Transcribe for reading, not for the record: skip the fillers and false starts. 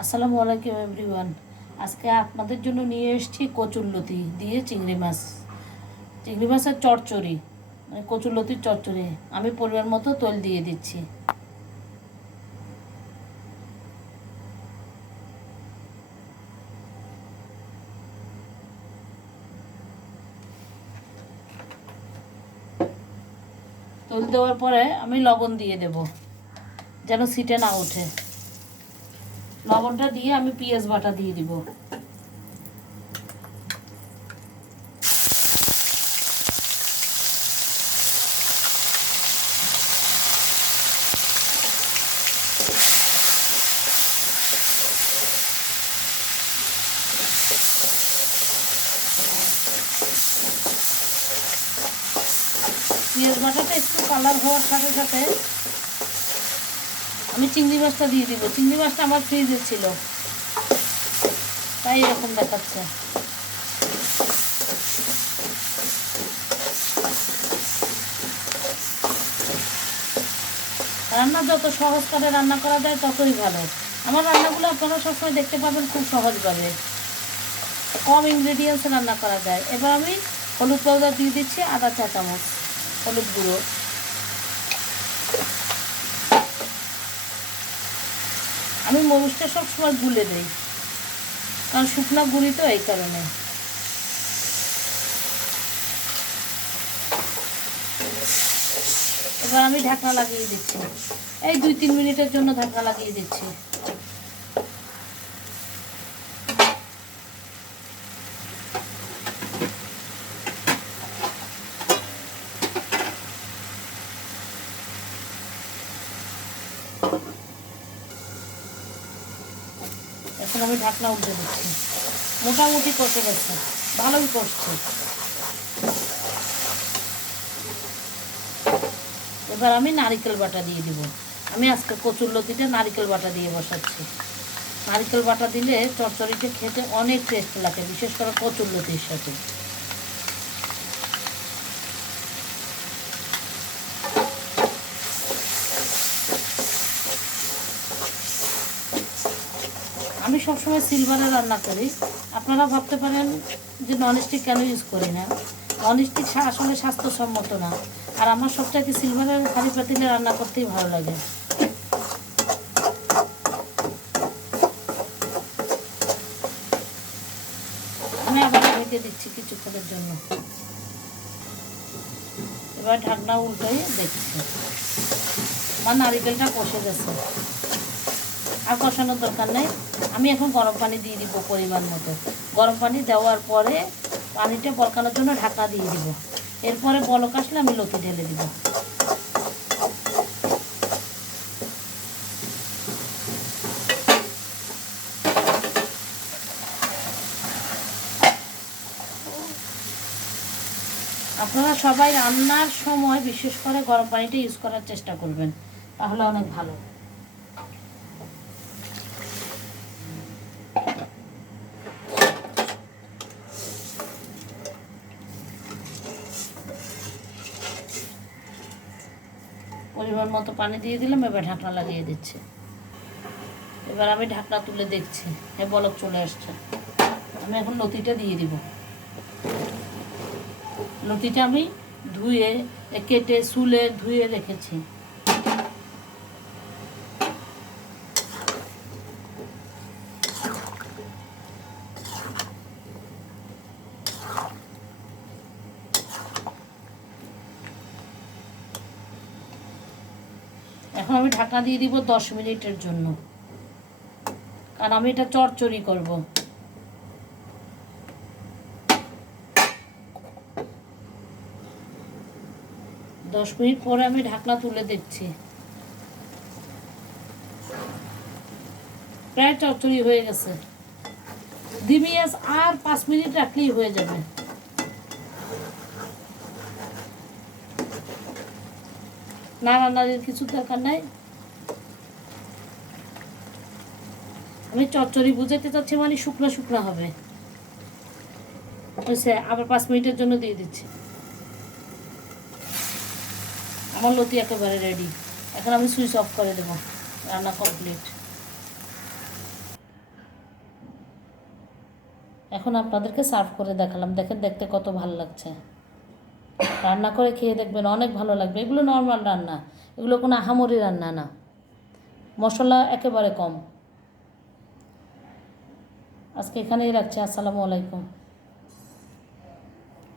আসসালামু আলাইকুম এভরিওয়ান। আজকে আপনাদের জন্য নিয়ে এসেছি কচুরলতি দিয়ে চিংড়ি মাছের চচ্চড়ি, মানে কচুরলতির চচ্চড়ি। আমি পরিমাণ মতো তেল দিয়ে দিচ্ছি। তেল দেওয়ার পরে আমি লবণ দিয়ে দেব, যেন ছিটে না ওঠে। লবণটা দিয়ে আমি পেঁয়াজ বাটা দিয়ে দিব। পেঁয়াজ বাটাটা একটু কালার হওয়ার সাথে সাথে আমি চিংড়ি মাছটা দিয়ে দিব। চিংড়ি মাছটা আমার ফ্রিজে ছিল, তাই এরকম দেখাচ্ছে। রান্না যত সহজ করে রান্না করা যায় ততই ভালো। আমার রান্নাগুলো আপনারা সবসময় দেখতে পাবেন খুব সহজভাবে, কম ইনগ্রেডিয়েন্টসে রান্না করা যায়। এবার আমি হলুদ পাউডার দিয়ে দিচ্ছি আধা চা চামচ, হলুদ গুঁড়ো। আমি মরিচটা সবসময় গুলে দিই, কারণ শুকনো গুঁড়ি তো, এই কারণে। এবার আমি ঢাকনা লাগিয়ে দিচ্ছি, এই 2-3 মিনিটের জন্য ঢাকনা লাগিয়ে দিচ্ছি। এখন আমি ঢাকনা উল্টে দিচ্ছি। মোটামুটি কষে গেছে, ভালোই কষছে। এবার আমি নারকেল বাটা দিয়ে দিব। আমি আজকে কচুরলতিটা নারকেল বাটা দিয়ে বসাচ্ছি। নারকেল বাটা দিলে চচ্চড়িটা খেতে অনেক টেস্ট লাগে, বিশেষ করে কচুরলতির সাথে। আমি সবসময় সিলভারে রান্না করি। আপনারা ভাবতে পারেন যে ননস্টিক কেন ইউজ করি না। ননস্টিক আসলে স্বাস্থ্যসম্মত না, আর আমার সবটাকে সিলভারের হাঁড়ি পাতিলে রান্না করতেই ভালো লাগে। আমি আবার ঢেকে দিচ্ছি কিছুক্ষণের জন্য। এবার ঢাকনা উল্টাই দেখছি আমার নারিকেলটা কষে গেছে, আর কষানোর দরকার নেই। আমি এখন গরম পানি দিয়ে দিব পরিমাণ মতো। গরম পানি দেওয়ার পরে পানিটা বলকানোর জন্য ঢাকা দিয়ে দিব। এরপরে বলক আসলে আমি লতি ঢেলে দিব। আপনারা সবাই রান্নার সময় বিশেষ করে গরম পানিটা ইউজ করার চেষ্টা করবেন, তাহলে অনেক ভালো। পরিমাণ মতো পানি দিয়ে দিলাম, এবার ঢাকনা লাগিয়ে দিচ্ছি। এবার আমি ঢাকনা তুলে দেখছি, বলক চলে আসছে। আমি এখন লতিটা দিয়ে দিব। লতিটা আমি ধুয়ে কেটে শুলে ধুয়ে রেখেছি। এখন আমি ঢাকনা দিয়ে দিব 10 মিনিটের জন্য, কারণ আমি এটা চচ্চড়ি করব। 10 মিনিট পরে আমি ঢাকনা তুলে দেখছি, প্রায় চচ্চড়ি হয়ে গেছে। ধিমি আঁচ আর 5 মিনিট রাখলেই হয়ে যাবে। নাড়ানাড়ির কিছু দরকার নাই। আমি চচ্চড়ি বুঝাতে চাচ্ছি, মানে শুকনো শুকনো হবে। আবার 5 মিনিটের জন্য দিয়ে দিচ্ছি। আমার লতি একেবারে রেডি। এখন আমি সুইচ অফ করে দেবো, রান্না কমপ্লিট। এখন আপনাদেরকে সার্ভ করে দেখালাম, দেখেন দেখতে কত ভালো লাগছে। রান্না করে খেয়ে দেখবেন, অনেক ভালো লাগবে। এগুলো নর্মাল রান্না, এগুলো কোনো আহামরি রান্না না, মশলা একেবারে কম। আজকে এখানেই রাখছি। আসসালামু আলাইকুম।